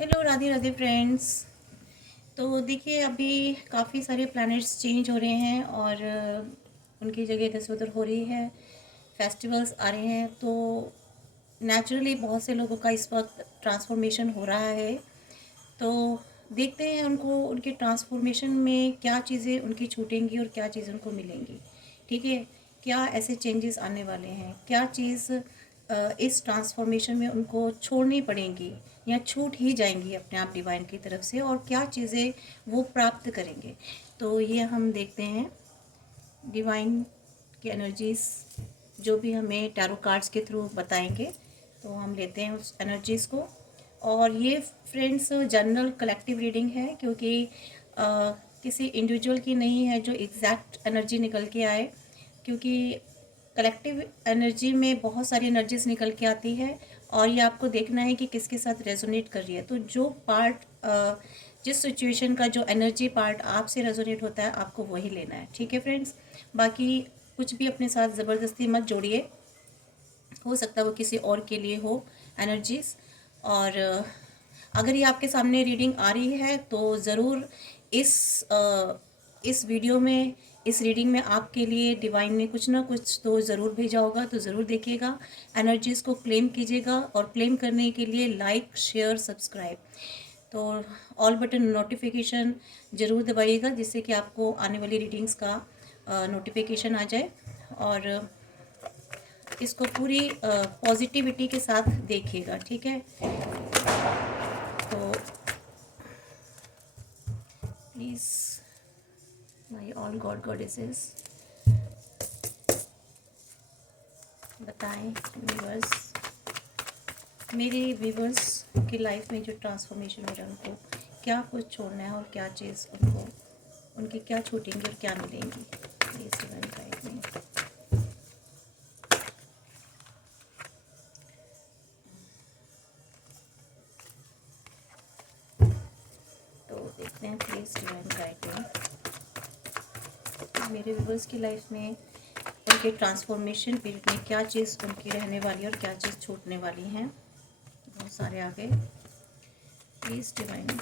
Hello Radhe Radhe friends. तो देखिए अभी काफ़ी सारे प्लैनेट्स चेंज हो रहे हैं और उनकी जगह इधर से उधर हो रही है। फेस्टिवल्स आ रहे हैं तो नेचुरली बहुत से लोगों का इस वक्त ट्रांसफॉर्मेशन हो रहा है। तो देखते हैं उनको उनके ट्रांसफॉर्मेशन में क्या चीज़ें उनकी छूटेंगी और क्या चीज़ें उनको मिलेंगी। ठीक है, क्या ऐसे चेंजेस आने वाले हैं, क्या चीज़ इस ट्रांसफॉर्मेशन में उनको छोड़नी पड़ेंगी या छूट ही जाएंगी अपने आप डिवाइन की तरफ से, और क्या चीज़ें वो प्राप्त करेंगे। तो ये हम देखते हैं डिवाइन की एनर्जीज़ जो भी हमें टैरो कार्ड्स के थ्रू बताएंगे, तो हम लेते हैं उस एनर्जीज़ को। और ये फ्रेंड्स जनरल कलेक्टिव रीडिंग है, क्योंकि किसी इंडिविजुअल की नहीं है जो एग्जैक्ट एनर्जी निकल के आए, क्योंकि कलेक्टिव एनर्जी में बहुत सारी एनर्जीज निकल के आती है और ये आपको देखना है कि किसके साथ रेजोनेट कर रही है। तो जो पार्ट जिस सिचुएशन का जो एनर्जी पार्ट आपसे रेजोनेट होता है आपको वही लेना है। ठीक है फ्रेंड्स, बाकी कुछ भी अपने साथ ज़बरदस्ती मत जोड़िए, हो सकता है वो किसी और के लिए हो एनर्जीज। और अगर ये आपके सामने रीडिंग आ रही है तो ज़रूर इस इस वीडियो में, इस रीडिंग में आपके लिए डिवाइन ने कुछ ना कुछ तो ज़रूर भेजा होगा, तो ज़रूर देखिएगा, एनर्जीज़ को क्लेम कीजिएगा। और क्लेम करने के लिए लाइक शेयर सब्सक्राइब, तो ऑल बटन नोटिफिकेशन ज़रूर दबाइएगा जिससे कि आपको आने वाली रीडिंग्स का नोटिफिकेशन आ जाए। और इसको पूरी पॉजिटिविटी के साथ देखिएगा। ठीक है, तो please my all God goddesses बताएं व्यूवर्स, मेरे व्यूवर्स की लाइफ में जो ट्रांसफॉर्मेशन हो रहा है उनको क्या कुछ छोड़ना है और क्या चीज़ उनको, उनकी क्या छूटेंगी और क्या मिलेंगी। Please divine guide me. तो देखते हैं, प्लीज़ डिवाइन गाइड मी, मेरे व्यूवर्स की लाइफ में उनके ट्रांसफॉर्मेशन पीरियड में क्या चीज़ उनकी रहने वाली है और क्या चीज़ छूटने वाली हैं। बहुत सारे आ गए, प्लीज़ डिवाइन।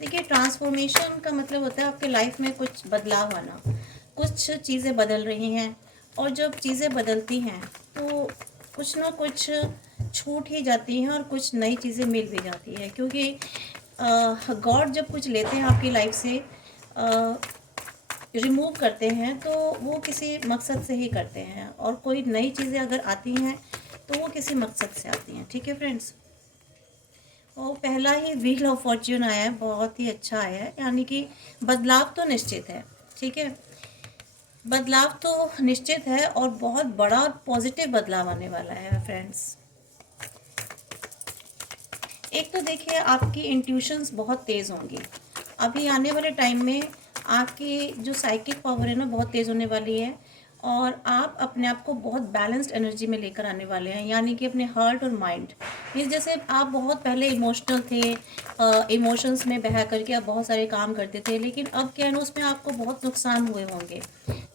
देखिए, ट्रांसफॉर्मेशन का मतलब होता है आपके लाइफ में कुछ बदलाव आना, कुछ चीज़ें बदल रही हैं। और जब चीज़ें बदलती हैं तो कुछ ना कुछ छूट ही जाती हैं और कुछ नई चीज़ें मिल भी जाती है, क्योंकि गॉड जब कुछ लेते हैं आपकी लाइफ से, रिमूव करते हैं, तो वो किसी मकसद से ही करते हैं। और कोई नई चीज़ें अगर आती हैं तो वो किसी मकसद से आती हैं। ठीक है फ्रेंड्स, और पहला ही व्हील ऑफ फॉर्च्यून आया है, बहुत ही अच्छा आया है, यानी कि बदलाव तो निश्चित है। ठीक है, बदलाव तो निश्चित है और बहुत बड़ा पॉजिटिव बदलाव आने वाला है फ्रेंड्स। एक तो देखिए, आपकी इंट्यूशंस बहुत तेज़ होंगी अभी आने वाले टाइम में। आपकी जो साइकिक पावर है ना, बहुत तेज़ होने वाली है और आप अपने आप को बहुत बैलेंस्ड एनर्जी में लेकर आने वाले हैं, यानी कि अपने हार्ट और माइंड। मीन्स जैसे आप बहुत पहले इमोशनल थे, इमोशंस में बह करके आप बहुत सारे काम करते थे, लेकिन अब क्या है ना, उसमें आपको बहुत नुकसान हुए होंगे।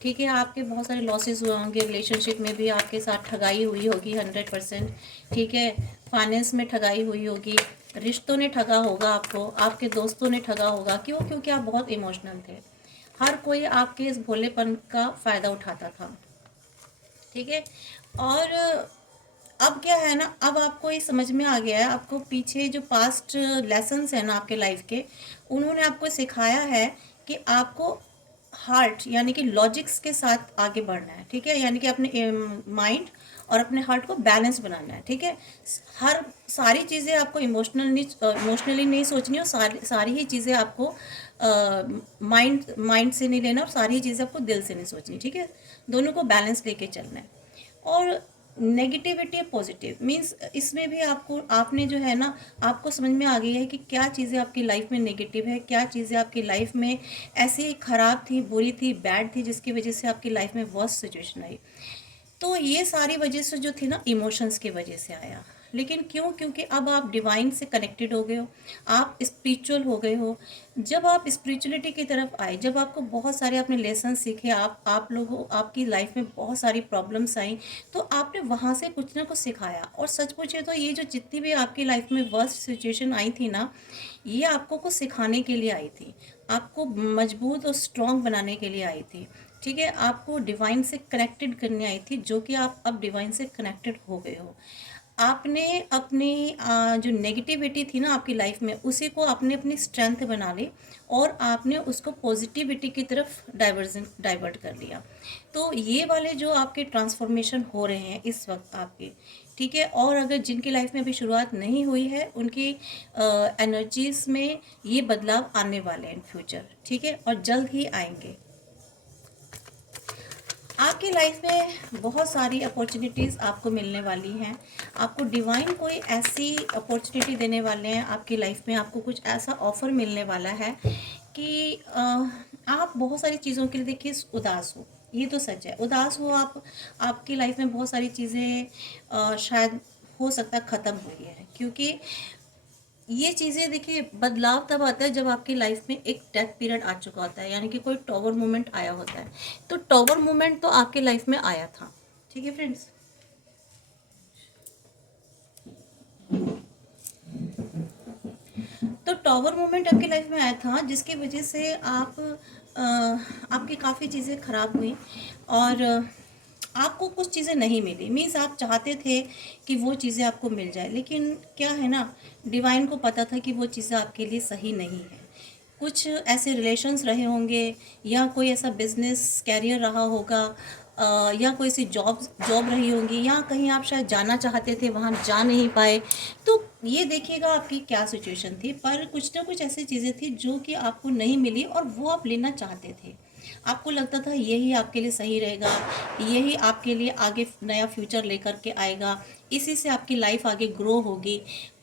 ठीक है, आपके बहुत सारे लॉसेस हुए होंगे, रिलेशनशिप में भी आपके साथ ठगाई हुई होगी 100%। ठीक है, फाइनेंस में ठगाई हुई होगी, रिश्तों ने ठगा होगा आपको, आपके दोस्तों ने ठगा होगा। क्यों? क्योंकि आप बहुत इमोशनल थे, हर कोई आपके इस भोलेपन का फ़ायदा उठाता था। ठीक है, और अब क्या है ना, अब आपको ये समझ में आ गया है, आपको पीछे जो पास्ट लेसन्स हैं ना आपके लाइफ के, उन्होंने आपको सिखाया है कि आपको हार्ट यानी कि लॉजिक्स के साथ आगे बढ़ना है। ठीक है, यानी कि अपने माइंड और अपने हार्ट को बैलेंस बनाना है। ठीक है, हर सारी चीज़ें आपको इमोशनली नहीं सोचनी, और सारी सारी ही चीज़ें आपको माइंड माइंड से नहीं लेना, और सारी चीज़ें आपको दिल से नहीं सोचनी। ठीक है, दोनों को बैलेंस लेके चलना है। और नेगेटिविटी पॉजिटिव मीन्स इसमें भी आपको, आपने जो है ना, आपको समझ में आ गई है कि क्या चीज़ें आपकी लाइफ में नेगेटिव है, क्या चीज़ें आपकी लाइफ में ऐसी ख़राब थी, बुरी थी, बैड थी, जिसकी वजह से आपकी लाइफ में वर्स्ट सिचुएशन आई। तो ये सारी वजह से जो थी ना, इमोशंस की वजह से आया। लेकिन क्यों? क्योंकि अब आप डिवाइन से कनेक्टेड हो गए हो, आप स्पिरिचुअल हो गए हो। जब आप स्पिरिचुअलिटी की तरफ आए, जब आपको बहुत सारे आपने लेसन सीखे, आप लोगों आपकी लाइफ में बहुत सारी प्रॉब्लम्स आई, तो आपने वहाँ से कुछ ना कुछ सिखाया। और सच पूछे तो ये जो जितनी भी आपकी लाइफ में वर्स्ट सिचुएशन आई थी ना, ये आपको कुछ सिखाने के लिए आई थी, आपको मजबूत और स्ट्रांग बनाने के लिए आई थी। ठीक है, आपको डिवाइन से कनेक्टेड करने आई थी, जो कि आप अब डिवाइन से कनेक्टेड हो गए हो। आपने अपनी जो नेगेटिविटी थी ना आपकी लाइफ में, उसी को आपने अपनी स्ट्रेंथ बना ली और आपने उसको पॉजिटिविटी की तरफ डाइवर्ट कर लिया। तो ये वाले जो आपके ट्रांसफॉर्मेशन हो रहे हैं इस वक्त आपके, ठीक है। और अगर जिनकी लाइफ में अभी शुरुआत नहीं हुई है, उनकी एनर्जीज में ये बदलाव आने वाले हैं इन फ्यूचर, ठीक है, और जल्द ही आएंगे। आपकी लाइफ में बहुत सारी अपॉर्चुनिटीज़ आपको मिलने वाली हैं। आपको डिवाइन कोई ऐसी अपॉर्चुनिटी देने वाले हैं आपकी लाइफ में, आपको कुछ ऐसा ऑफ़र मिलने वाला है कि आप बहुत सारी चीज़ों के लिए देखिए उदास हो। ये तो सच है, उदास हो आप। आपकी लाइफ में बहुत सारी चीज़ें शायद हो सकता है ख़त्म हुई है, क्योंकि ये चीज़ें देखिए, बदलाव तब आता है जब आपकी लाइफ में एक डेथ पीरियड आ चुका होता है, यानी कि कोई टॉवर मोमेंट आया होता है। तो टॉवर मोमेंट तो आपकी लाइफ में आया था, ठीक है फ्रेंड्स। तो टॉवर मोमेंट आपकी लाइफ में आया था, जिसकी वजह से आपकी काफ़ी चीज़ें खराब हुई और आपको कुछ चीज़ें नहीं मिली। मीन्स आप चाहते थे कि वो चीज़ें आपको मिल जाए, लेकिन क्या है ना, डिवाइन को पता था कि वो चीज़ें आपके लिए सही नहीं है। कुछ ऐसे रिलेशंस रहे होंगे, या कोई ऐसा बिजनेस कैरियर रहा होगा, या कोई सी जॉब रही होंगी, या कहीं आप शायद जाना चाहते थे, वहाँ जा नहीं पाए। तो ये देखिएगा आपकी क्या सिचुएशन थी, पर कुछ ना कुछ ऐसी चीज़ें थी जो कि आपको नहीं मिली और वो आप लेना चाहते थे। आपको लगता था यही आपके लिए सही रहेगा, यही आपके लिए आगे नया फ्यूचर लेकर के आएगा, इसी से आपकी लाइफ आगे ग्रो होगी,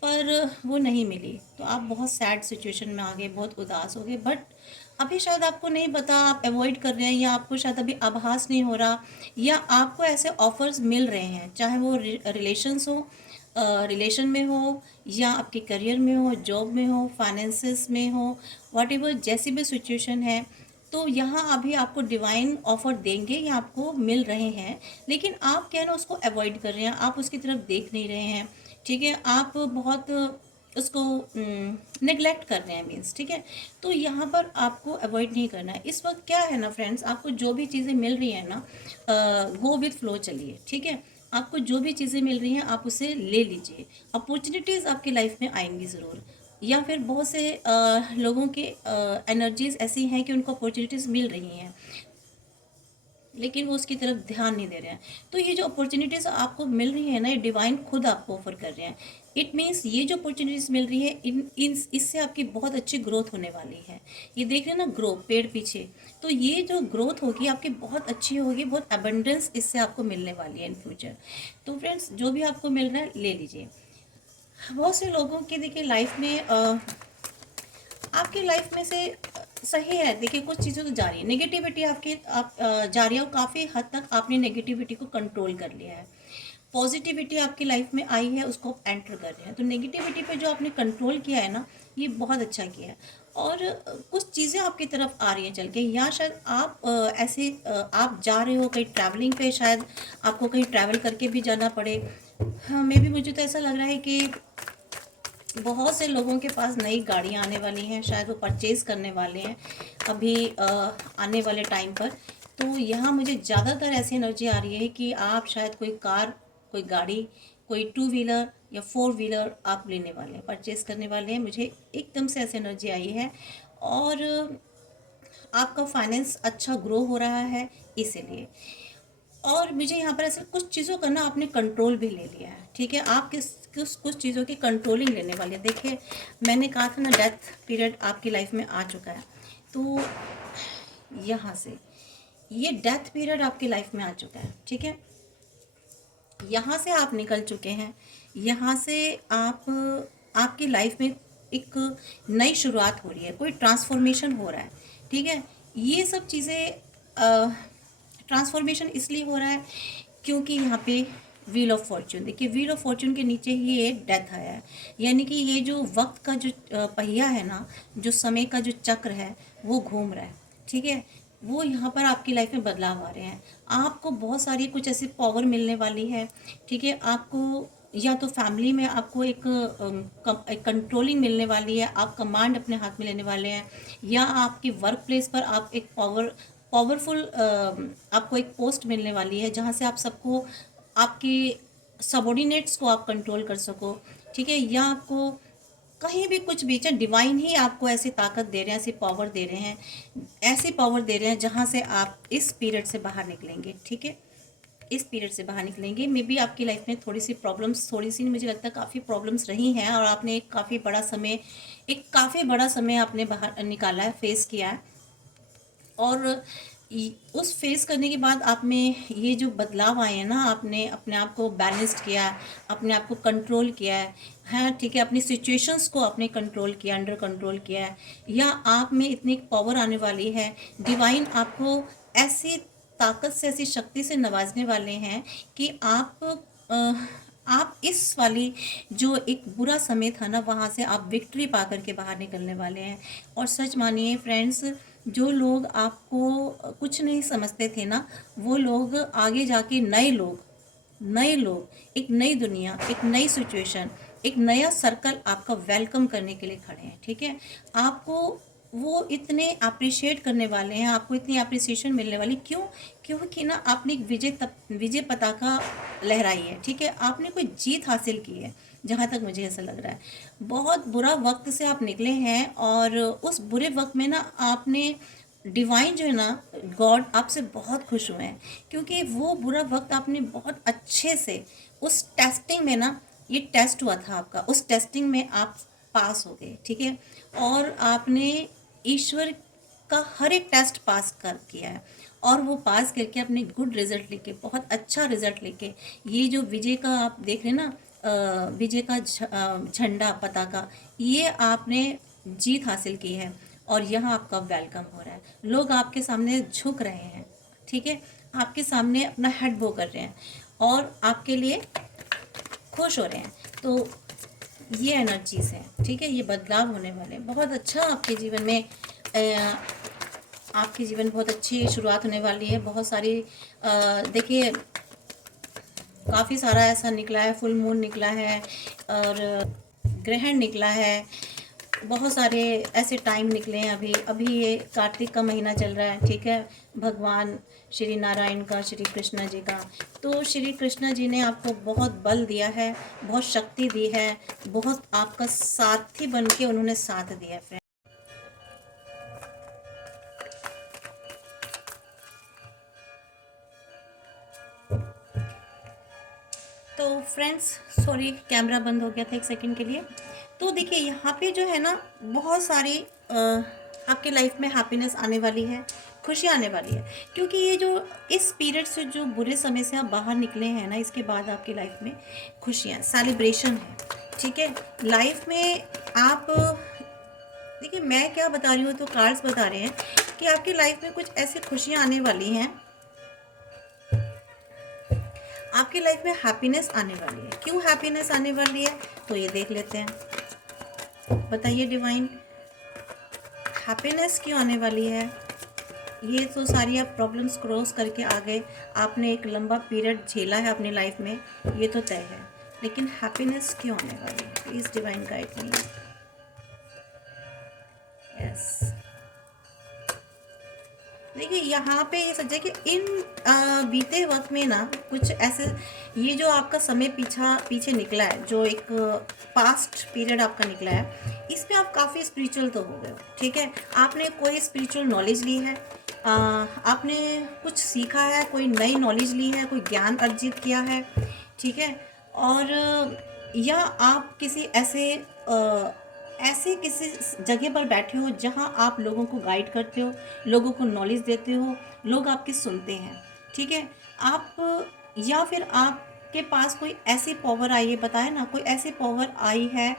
पर वो नहीं मिली। तो आप बहुत सैड सिचुएशन में आ गए, बहुत उदास हो गए। बट अभी शायद आपको नहीं पता, आप अवॉइड कर रहे हैं, या आपको शायद अभी आभास नहीं हो रहा, या आपको ऐसे ऑफर्स मिल रहे हैं, चाहे वो रिलेशंस हो, रिलेशन में हो, या आपके करियर में हो, जॉब में हो, फाइनेंसेस में हो, वॉट एवर जैसी भी सिचुएशन है। तो यहाँ अभी आपको डिवाइन ऑफर देंगे या आपको मिल रहे हैं, लेकिन आप क्या है ना, उसको अवॉइड कर रहे हैं, आप उसकी तरफ देख नहीं रहे हैं, ठीक है। आप बहुत उसको नेग्लेक्ट कर रहे हैं, मीन्स, ठीक है। तो यहाँ पर आपको अवॉइड नहीं करना है। इस वक्त क्या है ना फ्रेंड्स, आपको जो भी चीज़ें मिल रही हैं ना, गो विथ फ्लो चलिए, ठीक है। आपको जो भी चीज़ें मिल रही हैं आप उसे ले लीजिए। अपॉर्चुनिटीज़ आपकी लाइफ में आएंगी ज़रूर, या फिर बहुत से लोगों के एनर्जीज ऐसी हैं कि उनको अपॉर्चुनिटीज़ मिल रही हैं, लेकिन वो उसकी तरफ ध्यान नहीं दे रहे हैं। तो ये जो अपॉर्चुनिटीज़ आपको मिल रही है ना, ये डिवाइन खुद आपको ऑफर कर रहे हैं। इट मीन्स ये जो अपॉर्चुनिटीज़ मिल रही है, इससे आपकी बहुत अच्छी ग्रोथ होने वाली है। ये देख रहे हैं ना, ग्रो पेड़ पीछे, तो ये जो ग्रोथ होगी आपकी बहुत अच्छी होगी, बहुत अबंडेंस इससे आपको मिलने वाली है इन फ्यूचर। तो फ्रेंड्स, जो भी आपको मिल रहा है ले लीजिए। बहुत से लोगों की देखिए लाइफ में आपकी लाइफ में से सही है, देखिए कुछ चीज़ें तो जा रही है, नेगेटिविटी आपकी जा रही है, और काफ़ी हद तक आपने नेगेटिविटी को कंट्रोल कर लिया है। पॉजिटिविटी आपकी लाइफ में आई है, उसको आप एंटर कर रहे हैं। तो नेगेटिविटी पे जो आपने कंट्रोल किया है ना, ये बहुत अच्छा किया है। और कुछ चीज़ें आपकी तरफ आ रही हैं चल के, या शायद आप आप जा रहे हो कहीं ट्रैवलिंग पे, शायद आपको कहीं ट्रैवल करके भी जाना पड़े। हाँ, मे भी मुझे तो ऐसा लग रहा है कि बहुत से लोगों के पास नई गाड़ियाँ आने वाली हैं, शायद वो परचेज़ करने वाले हैं अभी आने वाले टाइम पर। तो यहाँ मुझे ज़्यादातर ऐसी एनर्जी आ रही है कि आप शायद कोई कार, कोई गाड़ी, कोई टू व्हीलर या फोर व्हीलर आप लेने वाले हैं, परचेज़ करने वाले हैं। मुझे एकदम से ऐसी एनर्जी आई है। और आपका फाइनेंस अच्छा ग्रो हो रहा है इसीलिए। और मुझे यहाँ पर ऐसे कुछ चीज़ों का ना आपने कंट्रोल भी ले लिया है, ठीक है। आप कुछ चीज़ों की कंट्रोलिंग लेने वाली है। देखिए, मैंने कहा था ना, डेथ पीरियड आपकी लाइफ में आ चुका है। तो यहाँ से ये डेथ पीरियड आपकी लाइफ में आ चुका है, ठीक है। यहाँ से आप निकल चुके हैं, यहाँ से आप आपकी लाइफ में एक नई शुरुआत हो रही है, कोई ट्रांसफॉर्मेशन हो रहा है, ठीक है। ये सब चीज़ें ट्रांसफॉर्मेशन इसलिए हो रहा है क्योंकि यहाँ पे व्हील ऑफ फॉर्च्यून, देखिए व्हील ऑफ फॉर्च्यून के नीचे ही एक डेथ आया है, यानी कि ये जो वक्त का जो पहिया है ना, जो समय का जो चक्र है वो घूम रहा है, ठीक है। वो यहाँ पर आपकी लाइफ में बदलाव आ रहे हैं, आपको बहुत सारी कुछ ऐसी पावर मिलने वाली है, ठीक है। आपको या तो फैमिली में आपको एक कंट्रोलिंग मिलने वाली है, आप कमांड अपने हाथ में लेने वाले हैं, या आपके वर्क प्लेस पर आप एक पावरफुल आपको एक पोस्ट मिलने वाली है जहाँ से आप सबको, आपके सबॉर्डिनेट्स को आप कंट्रोल कर सको, ठीक है। या आपको कहीं भी कुछ भी, चाहे डिवाइन ही आपको ऐसी ताकत दे रहे हैं, ऐसी पावर दे रहे हैं, ऐसी पावर दे रहे हैं जहाँ से आप इस पीरियड से बाहर निकलेंगे, ठीक है। इस पीरियड से बाहर निकलेंगे। मे बी आपकी लाइफ में थोड़ी सी प्रॉब्लम्स, थोड़ी सी मुझे लगता है काफ़ी प्रॉब्लम्स रही हैं, और आपने एक काफ़ी बड़ा समय आपने बाहर निकाला है, फेस किया है, और उस फेस करने के बाद आप में ये जो बदलाव आए हैं ना, आपने अपने आप को बैलेंस्ड किया है, अपने आप को कंट्रोल किया है, ठीक है। अपनी सिचुएशंस को आपने कंट्रोल किया, अंडर कंट्रोल किया है, या आप में इतनी पावर आने वाली है, डिवाइन आपको ऐसी ताकत से, ऐसी शक्ति से नवाजने वाले हैं कि आप इस वाली जो एक बुरा समय था ना, वहाँ से आप विक्ट्री पा करके बाहर निकलने वाले हैं। और सच मानिए फ्रेंड्स, जो लोग आपको कुछ नहीं समझते थे ना, वो लोग आगे जाके नए लोग एक नई दुनिया, एक नई सिचुएशन, एक नया सर्कल आपका वेलकम करने के लिए खड़े हैं, ठीक है। आपको वो इतने अप्रिशिएट करने वाले हैं, आपको इतनी अप्रिसिएशन मिलने वाली, क्योंकि ना आपने एक विजय पताका लहराई है, ठीक है। आपने कोई जीत हासिल की है, जहाँ तक मुझे ऐसा लग रहा है। बहुत बुरा वक्त से आप निकले हैं, और उस बुरे वक्त में ना आपने, डिवाइन जो है ना, गॉड आपसे बहुत खुश हुए हैं, क्योंकि वो बुरा वक्त आपने बहुत अच्छे से, उस टेस्टिंग में ना, ये टेस्ट हुआ था आपका, उस टेस्टिंग में आप पास हो गए, ठीक है। और आपने ईश्वर का हर एक टेस्ट पास कर किया है, और वो पास करके अपने गुड रिजल्ट लेके, बहुत अच्छा रिजल्ट लेके, ये जो विजय का आप देख रहे हैं ना, विजय का झंडा, पताका, ये आपने जीत हासिल की है, और यहाँ आपका वेलकम हो रहा है। लोग आपके सामने झुक रहे हैं, ठीक है। आपके सामने अपना हेड बो कर रहे हैं, और आपके लिए खुश हो रहे हैं। तो ये एनर्जीज है, ठीक है। ये बदलाव होने वाले हैं, बहुत अच्छा आपके जीवन में, आपके जीवन बहुत अच्छी शुरुआत होने वाली है। बहुत सारी देखिए, काफ़ी सारा ऐसा निकला है, फुल मून निकला है, और ग्रहण निकला है, बहुत सारे ऐसे टाइम निकले हैं। अभी ये कार्तिक का महीना चल रहा है, ठीक है, भगवान श्री नारायण का, श्री कृष्णा जी का। तो श्री कृष्णा जी ने आपको बहुत बल दिया है, बहुत शक्ति दी है, बहुत आपका साथी बन के उन्होंने साथ दिया है। तो फ्रेंड्स, सॉरी कैमरा बंद हो गया था एक सेकंड के लिए। तो देखिए यहाँ पे जो है ना, बहुत सारी आपके लाइफ में हैप्पीनेस आने वाली है, खुशी आने वाली है, क्योंकि ये जो इस पीरियड से, जो बुरे समय से आप बाहर निकले हैं ना, इसके बाद आपकी लाइफ में खुशियाँ, सेलिब्रेशन है, ठीक है। लाइफ में आप देखिए, मैं क्या बता रही हूँ, तो कार्ड्स बता रहे हैं कि आपकी लाइफ में कुछ ऐसी खुशियाँ आने वाली हैं, आपकी लाइफ में हैप्पीनेस आने वाली है। क्यों हैप्पीनेस आने वाली है, तो ये देख लेते हैं। बताइए डिवाइन, हैप्पीनेस क्यों आने वाली है। ये तो सारी आप प्रॉब्लम्स क्रॉस करके आ गए, आपने एक लंबा पीरियड झेला है अपनी लाइफ में, ये तो तय है, लेकिन हैप्पीनेस क्यों आने वाली है। Please divine guide me. Yes, देखिए यहाँ पे ये सच है कि इन बीते वक्त में ना, कुछ ऐसे, ये जो आपका समय पीछे निकला है, जो एक पास्ट पीरियड आपका निकला है, इसमें आप काफ़ी स्पिरिचुअल तो हो गए, ठीक है। आपने कोई स्पिरिचुअल नॉलेज ली है, आपने कुछ सीखा है, कोई नई नॉलेज ली है, कोई ज्ञान अर्जित किया है, ठीक है। और या आप किसी ऐसे किसी जगह पर बैठे हो जहां आप लोगों को गाइड करते हो, लोगों को नॉलेज देते हो, लोग आपकी सुनते हैं, ठीक है। आप, या फिर आपके पास कोई ऐसी पावर आई है, बताया ना, कोई ऐसी पावर आई है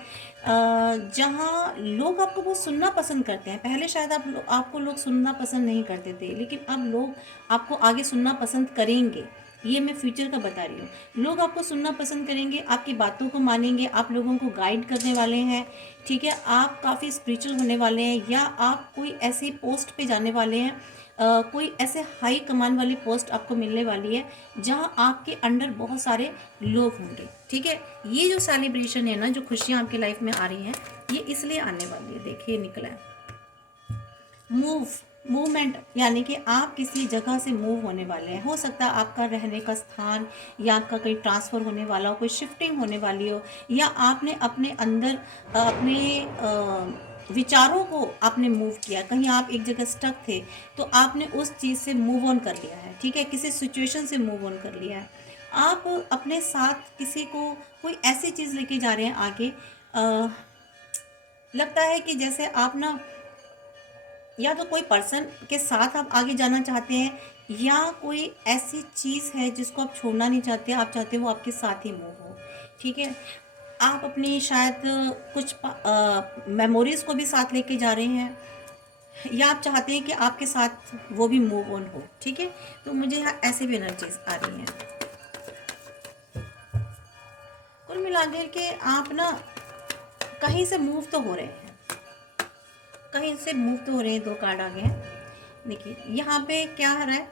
जहां लोग आपको बहुत सुनना पसंद करते हैं। पहले शायद आपको लोग सुनना पसंद नहीं करते थे, लेकिन अब लोग आपको आगे सुनना पसंद करेंगे, ये मैं फ्यूचर का बता रही हूँ। लोग आपको सुनना पसंद करेंगे, आपकी बातों को मानेंगे, आप लोगों को गाइड करने वाले हैं, ठीक है। आप काफ़ी स्पिरिचुअल होने वाले हैं, या आप कोई ऐसी पोस्ट पे जाने वाले हैं, कोई ऐसे हाई कमान वाली पोस्ट आपको मिलने वाली है जहां आपके अंडर बहुत सारे लोग होंगे, ठीक है। ये जो सेलिब्रेशन है ना, जो खुशियां आपकी लाइफ में आ रही हैं, ये इसलिए आने वाली है। देखिए निकला है मूवमेंट, यानी कि आप किसी जगह से मूव होने वाले हैं। हो सकता है आपका रहने का स्थान, या आपका कहीं ट्रांसफ़र होने वाला हो, कोई शिफ्टिंग होने वाली हो, या आपने अपने अंदर अपने विचारों को आपने मूव किया। कहीं आप एक जगह स्टक थे तो आपने उस चीज़ से मूव ऑन कर लिया है, ठीक है। किसी सिचुएशन से मूव ऑन कर लिया है। आप अपने साथ किसी को कोई ऐसी चीज़ लेके जा रहे हैं आगे, लगता है कि जैसे आप ना, या तो कोई पर्सन के साथ आप आगे जाना चाहते हैं, या कोई ऐसी चीज़ है जिसको आप छोड़ना नहीं चाहते, आप चाहते हो वो आपके साथ ही मूव हो, ठीक है। आप अपनी शायद कुछ मेमोरीज़ को भी साथ लेके जा रहे हैं, या आप चाहते हैं कि आपके साथ वो भी मूव ऑन हो, ठीक है। तो मुझे यहाँ ऐसी भी एनर्जीज आ रही हैं। कुल मिलाकर के आप ना कहीं से मूव तो हो रहे हैं, कहीं से मूव तो हो रहे हैं। 2 कार्ड आ गए हैं। देखिए यहाँ पे क्या आ रहा है,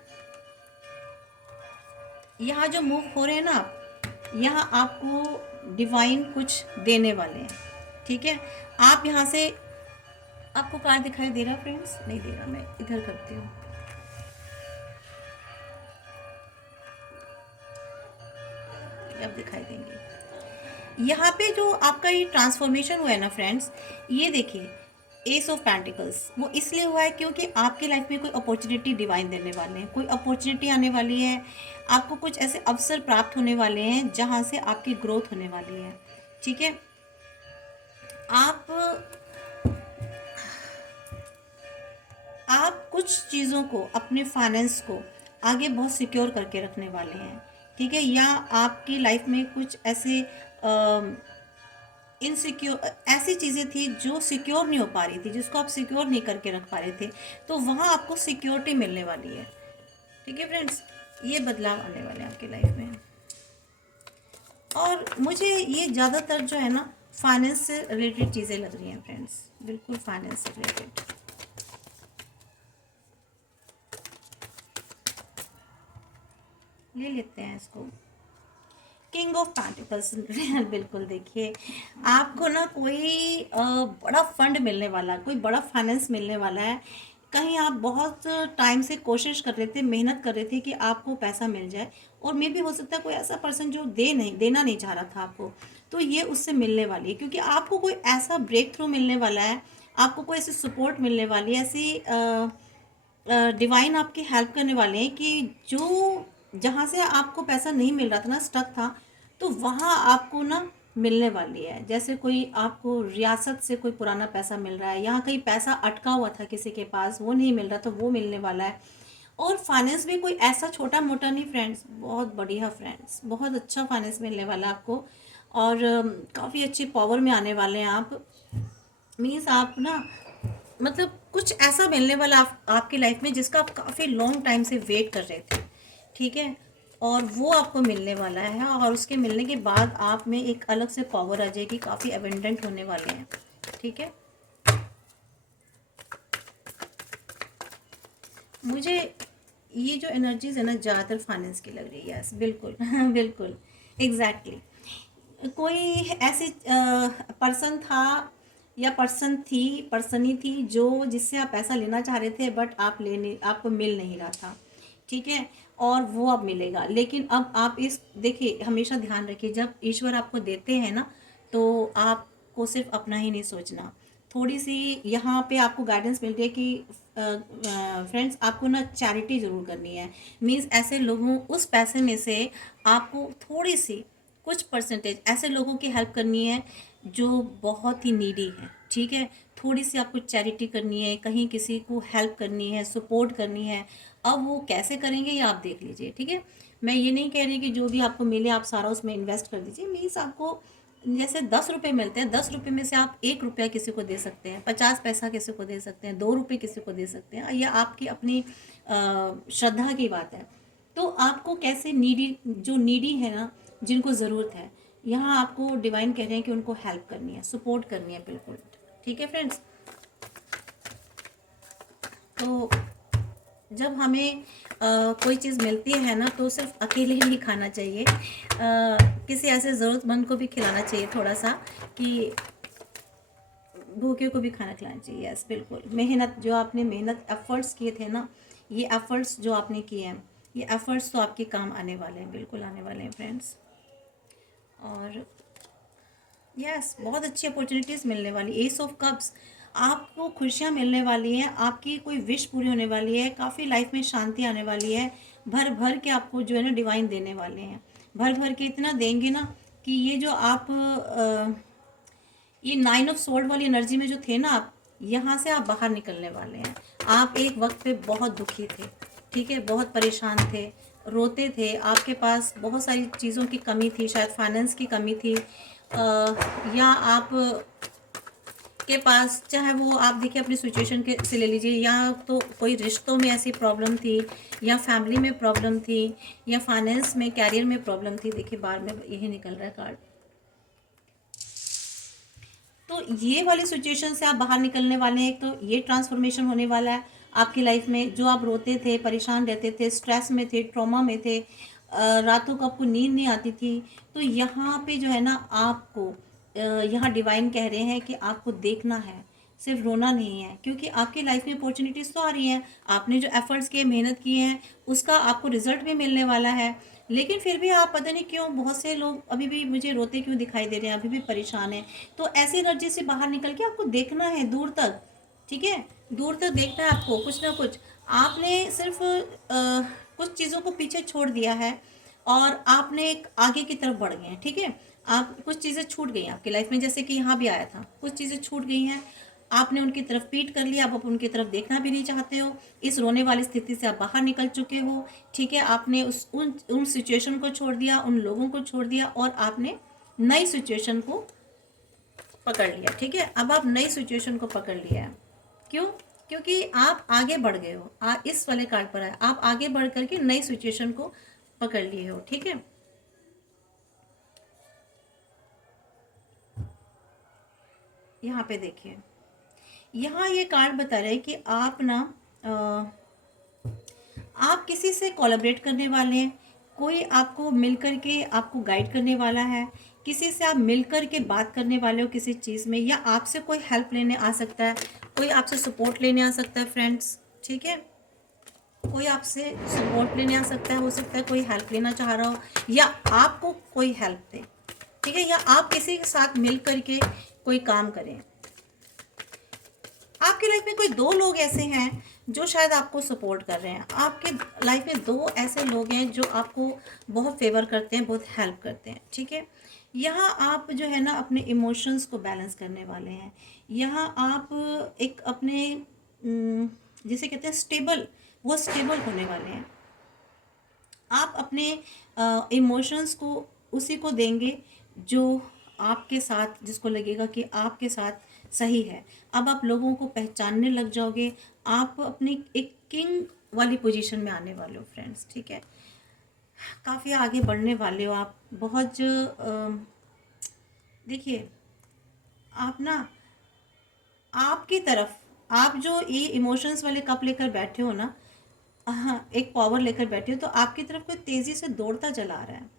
यहाँ जो मूव हो रहे हैं ना आप, यहाँ आपको डिवाइन कुछ देने वाले हैं, ठीक है। आप यहाँ से, आपको कार्ड दिखाई दे रहा फ्रेंड्स? नहीं दे रहा, मैं इधर करती हूँ। अब दिखाई देंगे। यहाँ पे जो आपका ये ट्रांसफॉर्मेशन हुआ है ना फ्रेंड्स, ये देखिए एस ऑफ पेंटिकल्स, वो इसलिए हुआ है क्योंकि आपके लाइफ में कोई अपॉर्चुनिटी डिवाइन देने वाले हैं, कोई अपॉर्चुनिटी आने वाली है, आपको कुछ ऐसे अवसर प्राप्त होने वाले हैं जहाँ से आपकी ग्रोथ होने वाली है, ठीक है। आप आप कुछ चीज़ों को, अपने फाइनेंस को आगे बहुत सिक्योर करके रखने वाले हैं, ठीक है। या आपकी लाइफ में कुछ ऐसे इनसिक्योर ऐसी चीज़ें थी जो सिक्योर नहीं हो पा रही थी, जिसको आप सिक्योर नहीं करके रख पा रहे थे, तो वहाँ आपको सिक्योरिटी मिलने वाली है, ठीक है फ्रेंड्स। ये बदलाव आने वाले हैं आपकी लाइफ में। और मुझे ये ज़्यादातर जो है ना, फाइनेंस से रिलेटेड चीज़ें लग रही हैं फ्रेंड्स, बिल्कुल फाइनेंस से रिलेटेड। ले लेते हैं इसको, किंग ऑफ पेंटिकल्स। बिल्कुल देखिए, आपको ना कोई बड़ा फंड मिलने वाला है, कोई बड़ा फाइनेंस मिलने वाला है। कहीं आप बहुत टाइम से कोशिश कर रहे थे, मेहनत कर रहे थे कि आपको पैसा मिल जाए, और मे भी हो सकता है कोई ऐसा पर्सन जो देना नहीं चाह रहा था आपको, तो ये उससे मिलने वाली है। क्योंकि आपको कोई ऐसा ब्रेक थ्रू मिलने वाला है, आपको कोई ऐसी सपोर्ट मिलने वाली है, ऐसी डिवाइन आपकी हेल्प करने वाले हैं कि जो जहाँ से आपको पैसा नहीं मिल रहा था ना, स्टक था, तो वहाँ आपको ना मिलने वाली है। जैसे कोई आपको रियासत से कोई पुराना पैसा मिल रहा है, यहाँ कहीं पैसा अटका हुआ था किसी के पास, वो नहीं मिल रहा, तो वो मिलने वाला है। और फाइनेंस भी कोई ऐसा छोटा मोटा नहीं फ्रेंड्स, बहुत बढ़िया फ्रेंड्स, बहुत अच्छा फाइनेंस मिलने वाला है आपको। और काफ़ी अच्छी पावर में आने वाले हैं आप। मीन्स आप ना, मतलब कुछ ऐसा मिलने वाला आपकी लाइफ में जिसका आप काफ़ी लॉन्ग टाइम से वेट कर रहे थे, ठीक है। और वो आपको मिलने वाला है, और उसके मिलने के बाद आप में एक अलग से पावर आ जाएगी, काफ़ी एबंडेंट होने वाले हैं, ठीक है। मुझे ये जो एनर्जीज है ना, ज़्यादातर फाइनेंस की लग रही है। यस बिल्कुल। बिल्कुल एग्जैक्टली। कोई ऐसी पर्सन था, या पर्सनी थी जो, जिससे आप पैसा लेना चाह रहे थे, बट आपको मिल नहीं रहा था, ठीक है। और वो अब मिलेगा। लेकिन अब आप इस, देखिए हमेशा ध्यान रखिए, जब ईश्वर आपको देते हैं ना, तो आपको सिर्फ अपना ही नहीं सोचना। थोड़ी सी यहाँ पे आपको गाइडेंस मिल रही है कि फ्रेंड्स आपको ना चैरिटी ज़रूर करनी है। मीन्स ऐसे लोगों, उस पैसे में से आपको थोड़ी सी, कुछ परसेंटेज ऐसे लोगों की हेल्प करनी है जो बहुत ही नीडी है, ठीक है। थोड़ी सी आपको चैरिटी करनी है, कहीं किसी को हेल्प करनी है, सपोर्ट करनी है। अब वो कैसे करेंगे ये आप देख लीजिए, ठीक है। मैं ये नहीं कह रही कि जो भी आपको मिले आप सारा उसमें इन्वेस्ट कर दीजिए। मीन्स आपको जैसे 10 रुपये मिलते हैं, 10 रुपये में से आप 1 रुपया किसी को दे सकते हैं, 50 पैसा किसी को दे सकते हैं, 2 रुपये किसी को दे सकते हैं। यह आपकी अपनी श्रद्धा की बात है। तो आपको कैसे नीडी, जो नीडी है ना, जिनको ज़रूरत है, यहाँ आपको डिवाइन कह रहे हैं कि उनको हेल्प करनी है, सपोर्ट करनी है, बिल्कुल। ठीक है फ्रेंड्स। तो जब हमें कोई चीज़ मिलती है ना, तो सिर्फ अकेले नहीं खाना चाहिए, किसी ऐसे ज़रूरतमंद को भी खिलाना चाहिए थोड़ा सा, कि भूखे को भी खाना खिलाना चाहिए। यस, बिल्कुल। मेहनत, जो आपने मेहनत एफर्ट्स किए थे ना, ये एफर्ट्स जो आपने किए हैं, ये एफर्ट्स तो आपके काम आने वाले हैं, बिल्कुल आने वाले हैं फ्रेंड्स। और यस, बहुत अच्छी अपॉर्चुनिटीज़ मिलने वाली। एस ऑफ कप्स, आपको खुशियाँ मिलने वाली हैं, आपकी कोई विश पूरी होने वाली है, काफ़ी लाइफ में शांति आने वाली है, भर भर के आपको जो है ना डिवाइन देने वाले हैं, भर भर के इतना देंगे ना कि ये जो आप ये 9 ऑफ सोल्ड वाली एनर्जी में जो थे ना आप, यहाँ से आप बाहर निकलने वाले हैं। आप एक वक्त पे बहुत दुखी थे, ठीक है, बहुत परेशान थे, रोते थे, आपके पास बहुत सारी चीज़ों की कमी थी, शायद फाइनेंस की कमी थी, या आप के पास, चाहे वो आप देखिए अपनी सिचुएशन के से ले लीजिए, या तो कोई रिश्तों में ऐसी प्रॉब्लम थी, या फैमिली में प्रॉब्लम थी, या फाइनेंस में, कैरियर में प्रॉब्लम थी। देखिए बार में यही निकल रहा है कार्ड। तो ये वाली सिचुएशन से आप बाहर निकलने वाले हैं। तो ये ट्रांसफॉर्मेशन होने वाला है आपकी लाइफ में। जो आप रोते थे, परेशान रहते थे, स्ट्रेस में थे, ट्रॉमा में थे, रातों को आपको नींद नहीं आती थी, तो यहाँ पे जो है ना आपको यहाँ डिवाइन कह रहे हैं कि आपको देखना है, सिर्फ रोना नहीं है, क्योंकि आपकी लाइफ में अपॉर्चुनिटीज़ तो आ रही हैं। आपने जो एफर्ट्स किए, मेहनत की हैं, उसका आपको रिजल्ट भी मिलने वाला है। लेकिन फिर भी आप पता नहीं क्यों, बहुत से लोग अभी भी मुझे रोते क्यों दिखाई दे रहे हैं, अभी भी परेशान हैं। तो ऐसी एनर्जी से बाहर निकल के आपको देखना है दूर तक, ठीक है, दूर तक देखना है आपको, कुछ ना कुछ। आपने सिर्फ कुछ चीज़ों को पीछे छोड़ दिया है और आपने एक आगे की तरफ बढ़ गए हैं, ठीक है। आप कुछ चीज़ें छूट गई आपकी लाइफ में, जैसे कि यहाँ भी आया था, कुछ चीज़ें छूट गई हैं, आपने उनकी तरफ पीट कर लिया, अब आप उनकी तरफ देखना भी नहीं चाहते हो। इस रोने वाली स्थिति से आप बाहर निकल चुके हो, ठीक है। आपने उन सिचुएशन को छोड़ दिया, उन लोगों को छोड़ दिया, और आपने नई सिचुएशन को पकड़ लिया, ठीक है। अब आप नई सिचुएशन को पकड़ लिया है। क्यों? क्योंकि आप आगे बढ़ गए हो। इस वाले कार्ड पर आए, आप आगे बढ़ करके नई सिचुएशन को पकड़ लिए हो, ठीक है। यहाँ पे देखिए, यहाँ ये कार्ड बता रहे हैं कि आप ना आप किसी से कोलैबोरेट करने वाले हैं, कोई आपको मिल कर के आपको गाइड करने वाला है, किसी से आप मिल कर के बात करने वाले हो किसी चीज़ में, या आपसे कोई हेल्प लेने आ सकता है, कोई आपसे सपोर्ट लेने आ सकता है फ्रेंड्स, ठीक है। कोई आपसे सपोर्ट लेने आ सकता है, हो सकता है कोई हेल्प लेना चाह रहा हो, या आपको कोई हेल्प दे, ठीक है, या आप किसी के साथ मिल कर के कोई काम करें। आपकी लाइफ में कोई दो लोग ऐसे हैं जो शायद आपको सपोर्ट कर रहे हैं। आपके लाइफ में दो ऐसे लोग हैं जो आपको बहुत फेवर करते हैं, बहुत हेल्प करते हैं, ठीक है। यहाँ आप जो है ना अपने इमोशंस को बैलेंस करने वाले हैं। यहाँ आप एक अपने जिसे कहते हैं स्टेबल, वो स्टेबल होने वाले हैं। आप अपने इमोशंस को उसी को देंगे जो आपके साथ, जिसको लगेगा कि आपके साथ सही है। अब आप लोगों को पहचानने लग जाओगे, आप अपनी एक किंग वाली पोजीशन में आने वाले हो फ्रेंड्स, ठीक है। काफ़ी आगे बढ़ने वाले हो आप, बहुत जो देखिए, आप ना, आपकी तरफ, आप जो ये इमोशंस वाले कप लेकर बैठे हो ना, हाँ, एक पावर लेकर बैठे हो, तो आपकी तरफ कोई तेज़ी से दौड़ता चला आ रहा है,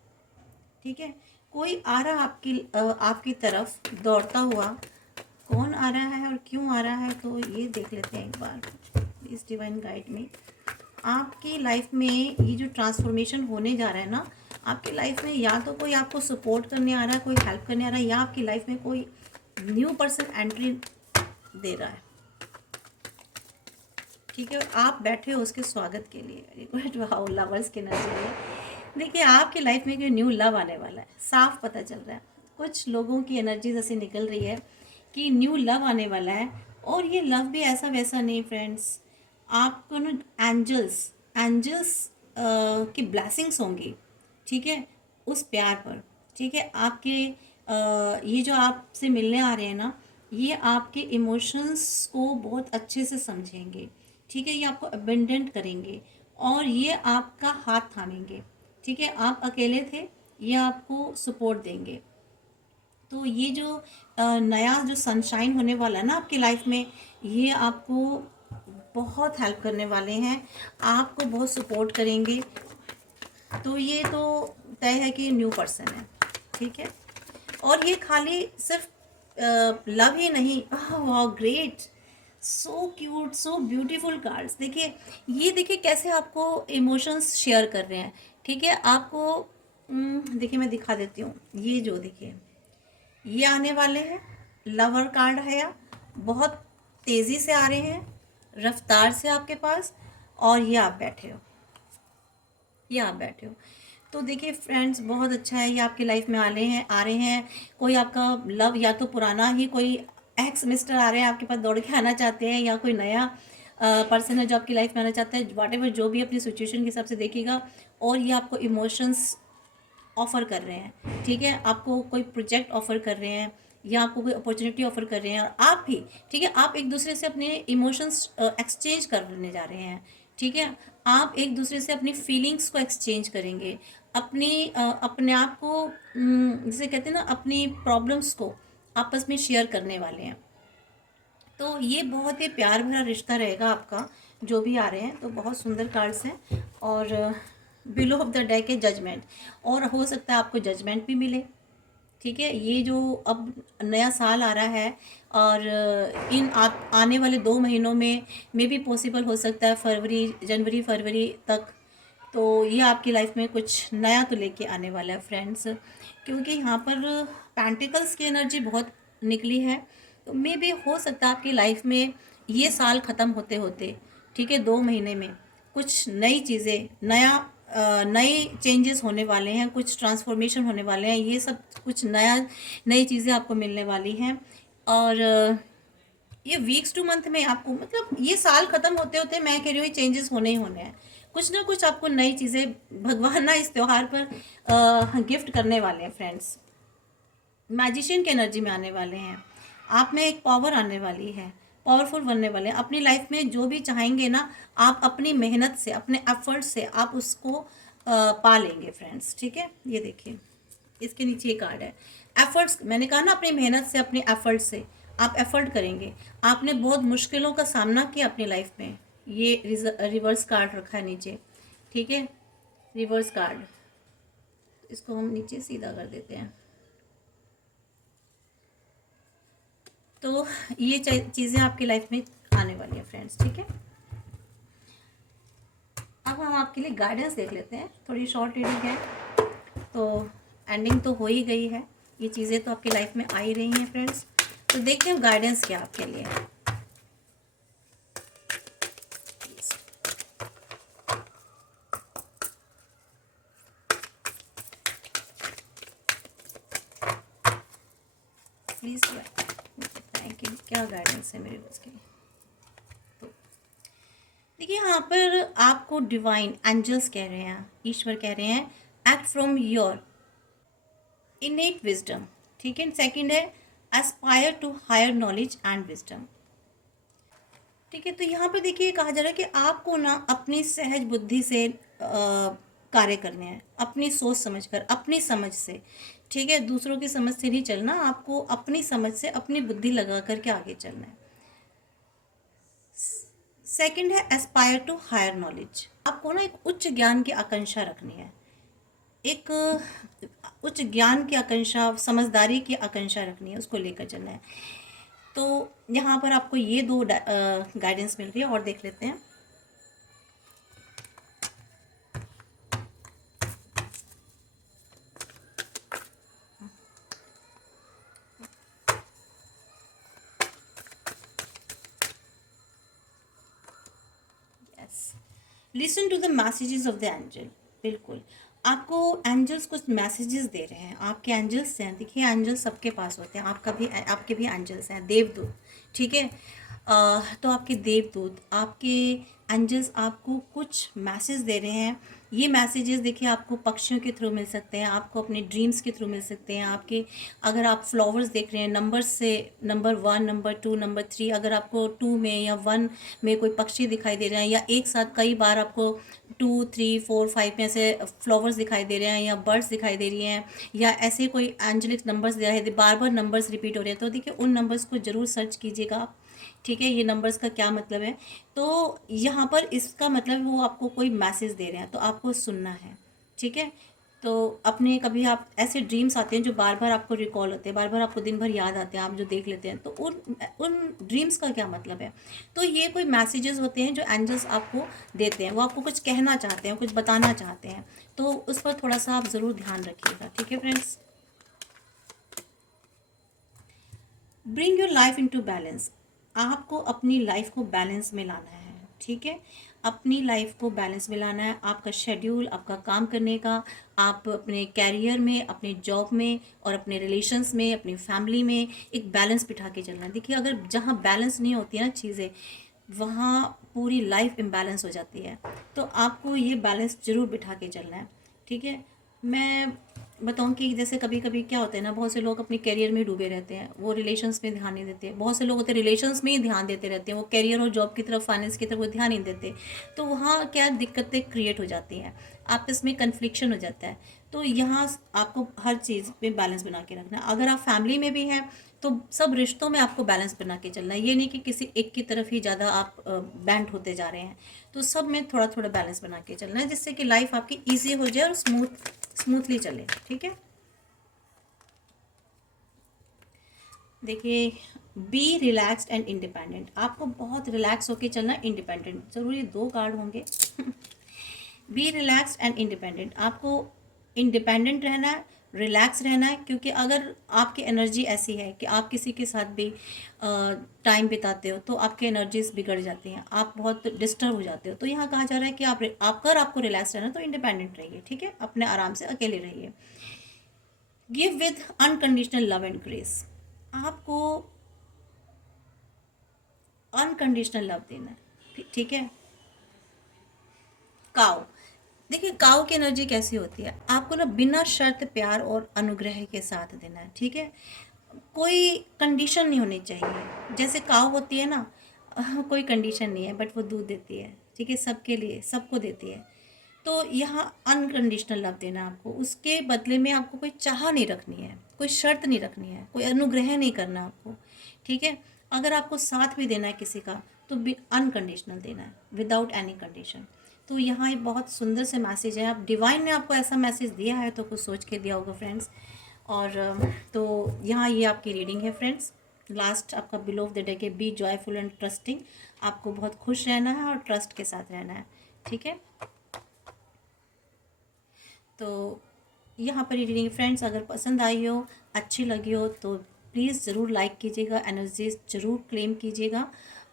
ठीक है। कोई आ रहा आपकी तरफ दौड़ता हुआ। कौन आ रहा है और क्यों आ रहा है, तो ये देख लेते हैं एक बार इस डिवाइन गाइड में। आपकी लाइफ में ये जो ट्रांसफॉर्मेशन होने जा रहा है ना, आपकी लाइफ में या तो कोई आपको सपोर्ट करने आ रहा है, कोई हेल्प करने आ रहा है, या आपकी लाइफ में कोई न्यू पर्सन एंट्री दे रहा है, ठीक है। आप बैठे हो उसके स्वागत के लिए। वाओ, लवर्स के नजरिए देखिए, आपकी लाइफ में कोई न्यू लव आने वाला है, साफ पता चल रहा है। कुछ लोगों की एनर्जी जैसे निकल रही है कि न्यू लव आने वाला है, और ये लव भी ऐसा वैसा नहीं फ्रेंड्स। आपको ना एंजल्स एंजल्स की ब्लेसिंग्स होंगी, ठीक है, उस प्यार पर, ठीक है। आपके ये जो आपसे मिलने आ रहे हैं ना, ये आपके इमोशंस को बहुत अच्छे से समझेंगे, ठीक है। ये आपको अबेंडेंट करेंगे, और ये आपका हाथ थामेंगे। ठीक है, आप अकेले थे, ये आपको सपोर्ट देंगे। तो ये जो नया जो सनशाइन होने वाला है ना आपकी लाइफ में, ये आपको बहुत हेल्प करने वाले हैं, आपको बहुत सपोर्ट करेंगे। तो ये तो तय है कि न्यू पर्सन है। ठीक है, और ये खाली सिर्फ लव ही नहीं, वाह great, so cute, so beautiful cards. देखिए, ये देखिए कैसे आपको इमोशंस शेयर कर रहे हैं। ठीक है, आपको देखिए मैं दिखा देती हूँ। ये जो देखिए, ये आने वाले हैं, लवर कार्ड है, या बहुत तेज़ी से आ रहे हैं, रफ्तार से आपके पास, और ये आप बैठे हो, ये आप बैठे हो। तो देखिए फ्रेंड्स, बहुत अच्छा है, ये आपकी लाइफ में आ रहे हैं। कोई आपका लव, या तो पुराना ही कोई एक्स मिस्टर आ रहे हैं आपके पास, दौड़ के आना चाहते हैं, या कोई नया पर्सन है जो आपकी लाइफ में आना चाहता है। वाट एवर जो भी अपनी सिचुएशन के हिसाब से देखेगा, और ये आपको इमोशंस ऑफ़र कर रहे हैं। ठीक है, आपको कोई प्रोजेक्ट ऑफ़र कर रहे हैं, या आपको कोई अपॉर्चुनिटी ऑफ़र कर रहे हैं, और आप भी, ठीक है, आप एक दूसरे से अपने इमोशंस एक्सचेंज करने जा रहे हैं। ठीक है, आप एक दूसरे से अपनी फीलिंग्स को एक्सचेंज करेंगे, अपने आप को जिसे कहते हैं ना, अपनी प्रॉब्लम्स को आपस में शेयर करने वाले हैं। तो ये बहुत ही प्यार भरा रिश्ता रहेगा आपका, जो भी आ रहे हैं। तो बहुत सुंदर कार्ड्स हैं। और बिलो ऑफ द डेक है जजमेंट, और हो सकता है आपको जजमेंट भी मिले। ठीक है, ये जो अब नया साल आ रहा है, और आने वाले 2 महीनों में भी पॉसिबल हो सकता है, जनवरी फरवरी तक। तो ये आपकी लाइफ में कुछ नया तो लेके आने वाला है फ्रेंड्स, क्योंकि यहाँ पर पेंटिकल्स की एनर्जी बहुत निकली है। तो मे भी हो सकता है आपकी लाइफ में ये साल ख़त्म होते होते, ठीक है, 2 महीने में कुछ नई चीज़ें, नए चेंजेस होने वाले हैं, कुछ ट्रांसफॉर्मेशन होने वाले हैं। ये सब कुछ नई चीज़ें आपको मिलने वाली हैं। और ये वीक्स टू मंथ में आपको, मतलब ये साल ख़त्म होते होते मैं कह रही हूँ, ये चेंजेस होने ही होने हैं। कुछ ना कुछ आपको नई चीज़ें भगवान ना इस त्यौहार पर गिफ्ट करने वाले हैं फ्रेंड्स। मैजिशियन की एनर्जी में आने वाले हैं, आप में एक पावर आने वाली है, पावरफुल बनने वाले हैं। अपनी लाइफ में जो भी चाहेंगे ना, आप अपनी मेहनत से, अपने एफर्ट से आप उसको पा लेंगे फ्रेंड्स। ठीक है, ये देखिए, इसके नीचे ये कार्ड है, एफर्ट्स। मैंने कहा ना, अपनी मेहनत से, अपने एफर्ट से आप एफर्ट करेंगे। आपने बहुत मुश्किलों का सामना किया अपनी लाइफ में, ये रिवर्स कार्ड रखा है नीचे। ठीक है, रिवर्स कार्ड, इसको हम नीचे सीधा कर देते हैं। तो ये चीज़ें आपकी लाइफ में आने वाली है फ्रेंड्स। ठीक है, अब हम आपके लिए गाइडेंस देख लेते हैं। थोड़ी शॉर्ट रीडिंग है, तो एंडिंग तो हो ही गई है। ये चीज़ें तो आपकी लाइफ में आ ही रही हैं फ्रेंड्स। तो देखते हैं गाइडेंस क्या आपके लिए है। Please, thank you. क्या गाइडेंस है मेरे बस के लिए? तो देखिए, यहाँ पर आपको डिवाइन एंजल्स कह रहे हैं, ईश्वर कह रहे हैं, act from your innate wisdom. ठीक है, सेकंड है aspire to higher knowledge and wisdom. ठीक है, तो यहाँ पर देखिए कहा जा रहा है कि आपको ना अपनी सहज बुद्धि से कार्य करने हैं, अपनी सोच समझ कर, अपनी समझ से। ठीक है, दूसरों की समझ से नहीं चलना, आपको अपनी समझ से, अपनी बुद्धि लगा करके आगे चलना है। सेकंड है एस्पायर टू हायर नॉलेज। आपको ना एक उच्च ज्ञान की आकांक्षा रखनी है, एक उच्च ज्ञान की आकांक्षा, समझदारी की आकांक्षा रखनी है, उसको लेकर चलना है। तो यहाँ पर आपको ये 2 गाइडेंस मिल रही है, और देख लेते हैं। Yes, listen to the messages of the angel. बिल्कुल, आपको एंजल्स कुछ मैसेजेस दे रहे हैं। आपके एंजल्स हैं, देखिए एंजल्स सबके पास होते हैं, आपके भी एंजल्स हैं, देवदूत। ठीक है, तो आपके देवदूत, आपके एंजल्स आपको कुछ मैसेज दे रहे हैं ये मैसेजेस देखिए आपको पक्षियों के थ्रू मिल सकते हैं, आपको अपने ड्रीम्स के थ्रू मिल सकते हैं, आपके अगर आप फ्लावर्स देख रहे हैं नंबर से, नंबर 1, नंबर 2, नंबर 3, अगर आपको 2 में या 1 में कोई पक्षी दिखाई दे रहे हैं, या एक साथ कई बार आपको 2, 3, 4, 5 में ऐसे फ्लावर्स दिखाई दे रहे हैं, या बर्ड्स दिखाई दे रही हैं, या ऐसे कोई एंजलिक नंबर्स दिया है, बार बार नंबर्स रिपीट हो रहे हैं, तो देखिए उन नंबर्स को ज़रूर सर्च कीजिएगा आप। ठीक है, ये नंबर्स का क्या मतलब है, तो यहाँ पर इसका मतलब वो आपको कोई मैसेज दे रहे हैं तो आपको सुनना है। ठीक है, तो अपने कभी आप ऐसे ड्रीम्स आते हैं जो बार बार आपको रिकॉल होते हैं, बार बार आपको दिन भर याद आते हैं, आप जो देख लेते हैं, तो उन उन ड्रीम्स का क्या मतलब है, तो ये कोई मैसेजेस होते हैं जो एंजल्स आपको देते हैं, वो आपको कुछ कहना चाहते हैं, कुछ बताना चाहते हैं, तो उस पर थोड़ा सा आप ज़रूर ध्यान रखिएगा। ठीक है friends, bring your life into balance, आपको अपनी लाइफ को बैलेंस में लाना है। ठीक है, अपनी लाइफ को बैलेंस में लाना है, आपका शेड्यूल, आपका काम करने का, आप अपने कैरियर में, अपने जॉब में और अपने रिलेशंस में, अपनी फैमिली में एक बैलेंस बिठा के चलना है। देखिए अगर जहाँ बैलेंस नहीं होती है ना चीज़ें, वहाँ पूरी लाइफ इम्बैलेंस हो जाती है, तो आपको ये बैलेंस ज़रूर बिठा के चलना है। ठीक है, मैं बताऊँ कि जैसे कभी कभी क्या होता है ना, बहुत से लोग अपने करियर में डूबे रहते हैं, वो रिलेशंस में ध्यान नहीं देते, बहुत से लोग होते हैं रिलेशंस में ही ध्यान देते रहते हैं, वो करियर और जॉब की तरफ, फाइनेंस की तरफ वो ध्यान नहीं देते, तो वहाँ क्या दिक्कतें क्रिएट हो जाती हैं, आपस में कन्फ्लिक्शन हो जाता है। तो यहाँ आपको हर चीज़ में बैलेंस बना के रखना है। अगर आप फैमिली में भी हैं तो सब रिश्तों में आपको बैलेंस बना के चलना है, ये नहीं कि किसी एक की तरफ ही ज़्यादा आप बैंड होते जा रहे हैं, तो सब में थोड़ा थोड़ा बैलेंस बना के चलना है, जिससे कि लाइफ आपकी ईजी हो जाए और स्मूथली चले। ठीक है, देखिए बी रिलैक्स्ड एंड इंडिपेंडेंट, आपको बहुत रिलैक्स होके चलना, इंडिपेंडेंट, जरूरी 2 कार्ड होंगे। बी रिलैक्स्ड एंड इंडिपेंडेंट, आपको इंडिपेंडेंट रहना है, रिलैक्स रहना है, क्योंकि अगर आपकी एनर्जी ऐसी है कि आप किसी के साथ भी टाइम बिताते हो तो आपकी एनर्जीज बिगड़ जाती हैं, आप बहुत डिस्टर्ब हो जाते हो, तो यहाँ कहा जा रहा है कि आप अगर आपको रिलैक्स रहना तो इंडिपेंडेंट रहिए। ठीक है, अपने आराम से अकेले रहिए। Give with unconditional love and grace, आपको अनकंडीशनल लव देना है। ठीक है, काव, देखिए काव की एनर्जी कैसी होती है, आपको ना बिना शर्त प्यार और अनुग्रह के साथ देना है। ठीक है, कोई कंडीशन नहीं होनी चाहिए, जैसे काव होती है ना, कोई कंडीशन नहीं है, बट वो दूध देती है। ठीक है, सबके लिए, सबको देती है, तो यहाँ अनकंडीशनल लव देना है आपको, उसके बदले में आपको कोई चाह नहीं रखनी है, कोई शर्त नहीं रखनी है, कोई अनुग्रह नहीं करना आपको। ठीक है, अगर आपको साथ भी देना है किसी का तो भी अनकंडीशनल देना है, विदाउट एनी कंडीशन। तो यहाँ एक बहुत सुंदर से मैसेज है, आप डिवाइन ने आपको ऐसा मैसेज दिया है तो कुछ सोच के दिया होगा फ्रेंड्स। और तो यहाँ ये आपकी रीडिंग है फ्रेंड्स। लास्ट आपका बिलो ऑफ द डे के बी जॉयफुल एंड ट्रस्टिंग, आपको बहुत खुश रहना है और ट्रस्ट के साथ रहना है। ठीक है, तो यहाँ पर रीडिंग फ्रेंड्स अगर पसंद आई हो, अच्छी लगी हो, तो प्लीज़ ज़रूर लाइक कीजिएगा, एनर्जीज ज़रूर क्लेम कीजिएगा।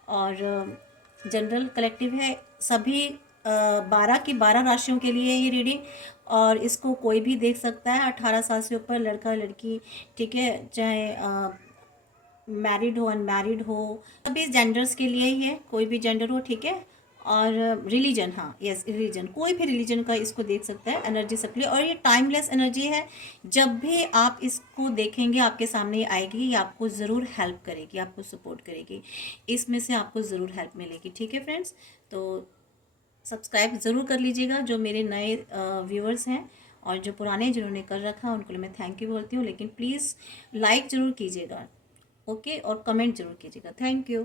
और जनरल कलेक्टिव है, सभी 12 की 12 राशियों के लिए ये रीडिंग, और इसको कोई भी देख सकता है, 18 साल से ऊपर, लड़का लड़की। ठीक है, चाहे मैरिड हो, अनमैरिड हो, सभी जेंडर्स के लिए ही है, कोई भी जेंडर हो। ठीक है, और रिलीजन, हाँ यस रिलीजन, कोई भी रिलीजन का इसको देख सकता है, एनर्जी सबके लिए, और ये टाइमलेस एनर्जी है, जब भी आप इसको देखेंगे आपके सामने ये आएगी, ये आपको ज़रूर हेल्प करेगी, आपको सपोर्ट करेगी, इसमें से आपको ज़रूर हेल्प मिलेगी। ठीक है फ्रेंड्स, तो सब्सक्राइब ज़रूर कर लीजिएगा जो मेरे नए व्यूअर्स हैं, और जो पुराने जिन्होंने कर रखा उनको मैं थैंक यू बोलती हूँ, लेकिन प्लीज़ लाइक ज़रूर कीजिएगा। ओके, और कमेंट ज़रूर कीजिएगा। Thank you.